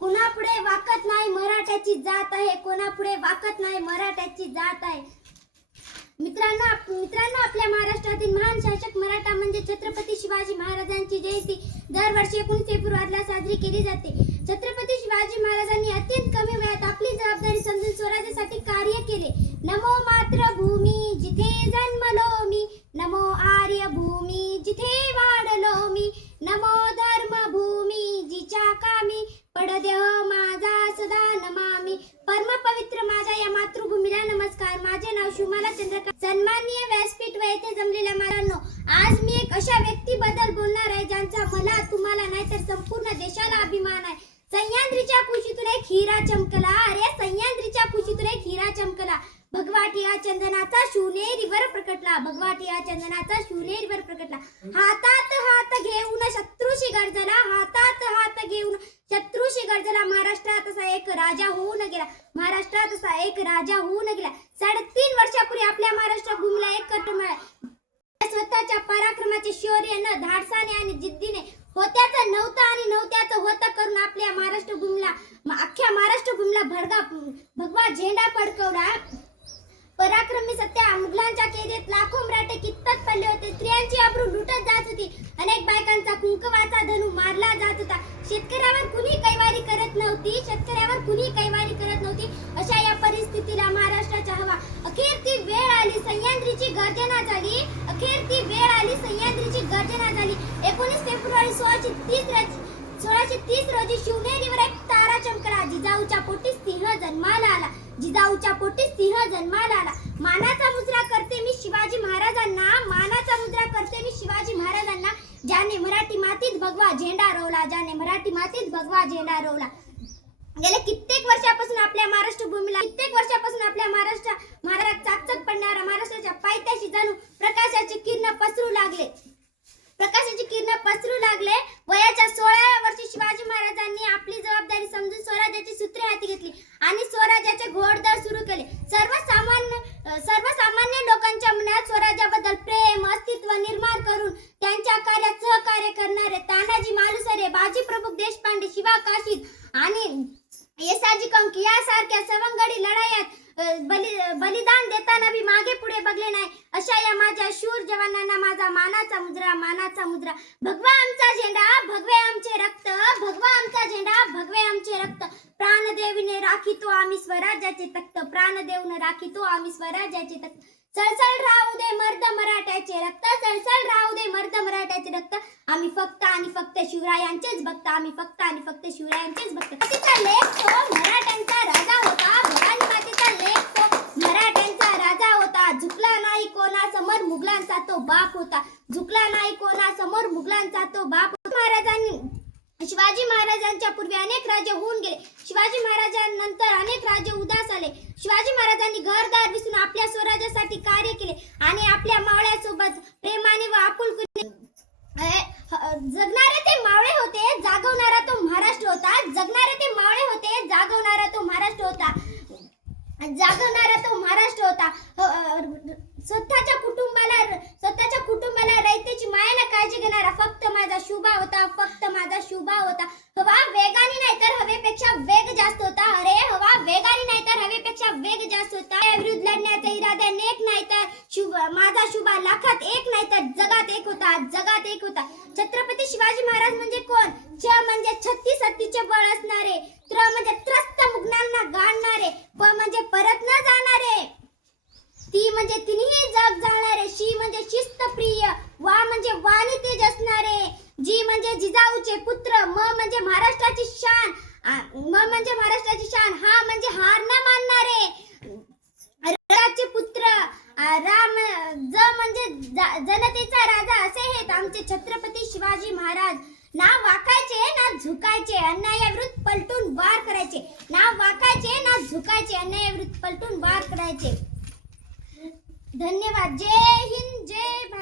कोणापुढे वाकत नाही मराठ्याची जात आहे, कोणापुढे वाकत नाही मराठ्याची जात आहे. मित्रांनो आपल्या महाराष्ट्रातील महान शासक मराठा म्हणजे छत्रपती शिवाजी महाराजांची जयंती दरवर्षी 19 फेब्रुवारीला साजरी केली जाते. छत्रपती शिवाजी महाराजांनी अत्यंत कमी वयात आपली जबाबदारी समजून स्वराज्यासाठी कार्य केले. नमो मातृभूमी जिथे जन्मलो मी, नमो आर्य भूमी जिथे वाढलो मी, नमो धर्मभूमी जिच्या कामी पडदेह माझा सदा नमामि. परम पवित्र माझ्या या मातृभूमीला नमस्कार. माझे नाव शुमाला चंद्रकांत. सन्माननीय व्यासपीठ व येथे जमलेल्या मान्यांनो, आज मी एक अशा व्यक्तीबद्दल बोलणार आहे ज्यांचा मला तुम्हाला नाही तर संपूर्ण देशाला अभिमान आहे. सह्याद्रीच्या कुशीतून एक हिरा चमकला, अरे सह्याद्रीच्या कुशीतून एक हिरा चमकला. भगवाटिया चंदनाचा शिवनेरीवर प्रकटला, भगवाटिया चंदनाचा शिवनेरीवर प्रकटला. हातात हात घेऊन शत्रूशी गर्जना, हातात हात घेऊन शत्रूशी गर्जना. महाराष्ट्रात असा एक राजा होऊन गेला, महाराष्ट्रात असा एक राजा होऊन गेला. 3.5 वर्षापूर्वी आपल्या महाराष्ट्र भूमीला एक कट मिळाला. स्वतःच्या पराक्रमाचे शौर्याने, धाडसाने आणि जिद्दीने होत्याचं नव्हतं आणि नव्हत्याचं होतं करून आपल्या महाराष्ट्र भूमीला, अख्ख्या महाराष्ट्र भूमीला भगवा झेंडा फडकवला. पराक्रमी सत्या मुघलांच्या कैदेत लाखो मराठे कितपत पडले होते. स्त्रियांची अब्रू लुटत जात होती. अनेक बायकांचा कुंकवाचा धनु मारला जात होता. शेतकऱ्यावर कुणी कैवारी करत नव्हती, शेतकऱ्यावर कुणी कैवारी करत नव्हती. अशा या परिस्थितीला महाराष्ट्राच्या हवा. अखेर ती वेळ आली, सह्याद्रीची गर्जना झाली. अखेर ती वेळ आली, सह्याद्रीची गर्जना झाली. 19 फेब्रुवारी 1630 रोजी शिवनेरीवर एक तारा चमकला. जिजाऊच्या पोटी सिंह जन्माला आला, जिजाऊच्या पोटी सिंह जन्माला आला. मानाचा मुजरा करते मी शिवाजी महाराजांना, मानाचा मुजरा करते मी शिवाजी महाराजांना. ज्याने मराठी मातीत भगवा झेंडा रोवला, ज्याने मराठी मातीत भगवा झेंडा रोवला. गेल्या कित्येक वर्षापासून आपल्या महाराष्ट्र भूमीला, कित्येक वर्षापासून आपल्या महाराष्ट्रात चाकचक पडणाऱ्या महाराष्ट्राच्या पायथ्याशी जणू प्रकाशाची किरण पसरू लागले, प्रकाशाची किरण पसरू लागले. वयाच्या 16व्या वर्षी शिवाजी महाराजांनी आपली जबाबदारी समजून स्वराज्याची सूत्रे हाती घेतली आणि स्वराज्याचे घोडदळ सुरू केले. सर्वसामान्य लोकांच्या मनात स्वराज्याबद्दल प्रेम, अस्तित्व निर्माण करून त्यांच्या कार्यात सहकार्य करणारे तानाजी मालुसरे, बाजी प्रभू देशपांडे, शिवा काशीद आणि येसाजी कंक यासारख्या सवंगडी लढायात बलिदान देताना भी मागे पुढे बघले नाही. अशा या माझ्या शूर जवानांना माझा मानाचा मुजरा, मानाचा मुजरा. भगवा आमचा झेंडा, भगवे आमचे रक्त, भगवा आमचा झेंडा, भगवे आमचे रक्त. प्राणदेवीने राखितो आम्ही स्वराज्याचे तख्त, प्राणदेवने राखितो आम्ही स्वराज्याचे तख्त. सळसळ राहू दे मर्द मराठ्याचे रक्त, सळसळ राहू दे मर्द मराठ्याचे रक्त. आम्ही फक्त आणि फक्त शिवरायांचेच भक्त, आम्ही फक्त आणि फक्त शिवरायांचेच भक्त. तिचा लेख तो मराठ्यांचा राजा होता, भवानी मातेचा लेख तो मराठ्यांचा राजा होता. झुकला नाही कोणासमोर मुघलांचा तो बाप होता, झुकला नाही कोणासमोर मुघलांचा तो बाप. शिवाजी महाराजांच्या पूर्वी अनेक राजे होऊन गेले. शिवाजी महाराजांनंतर अनेक राजे उदास आले. शिवाजी महाराजांनी घरदार विसरून आपल्या स्वराज्यासाठी कार्य केले आणि आपल्या मावळ्यासोबत प्रेमाने व आपुलकीने जगणारे ते मावळे होते, जागवणारा तो महाराष्ट्र होता. जगणारे ते मावळे होते, जागवणारा तो महाराष्ट्र होता, जागवणारा तो महाराष्ट्र होता. स्वतःच्या कुटुंबाला रयतेची मायाने काळजी घेणारा फक्त माझा शुभा होता, फक्त माझा शुभा होता. हवा वेगाने नाही तर हवेपेक्षा वेग जास्त होता, अरे हवा वेगाने नाही तर हवेपेक्षा वेग जास्त होता. विरुद्ध लढण्याचा इरादा नेक नाही तर माझा शुभा लाखात एक नाही तर जगात एक होता, जगात एक होता. छत्रपती शिवाजी महाराज म्हणजे कोण? छ म्हणजे 36 हत्तीचे बळ असणारे, त्र म्हणजे त्रस्त मुघलांना गाडणारे, प म्हणजे परत न जाणारे, ती म्हणजे तिन्ही जग जाणारे, शी म्हणजे शिस्तप्रिय, वा म्हणजे वाणी तेज असणारे, जी म्हणजे जिजाऊचे पुत्र, म म्हणजे महाराष्ट्राची शान, म म्हणजे महाराष्ट्राची शान, हा म्हणजे हार न मानणारे, राजाचे पुत्र, राम, ज म्हणजे जनतेचा राजा. असे आहेत आमचे छत्रपती शिवाजी महाराज. ना वाकायचे ना झुकायचे, अन्यायाविरुद्ध पलटून वार करायचे. ना वाकायचे ना झुकायचे, अन्यायाविरुद्ध पलटून वार करायचे. धन्यवाद. जय हिंद.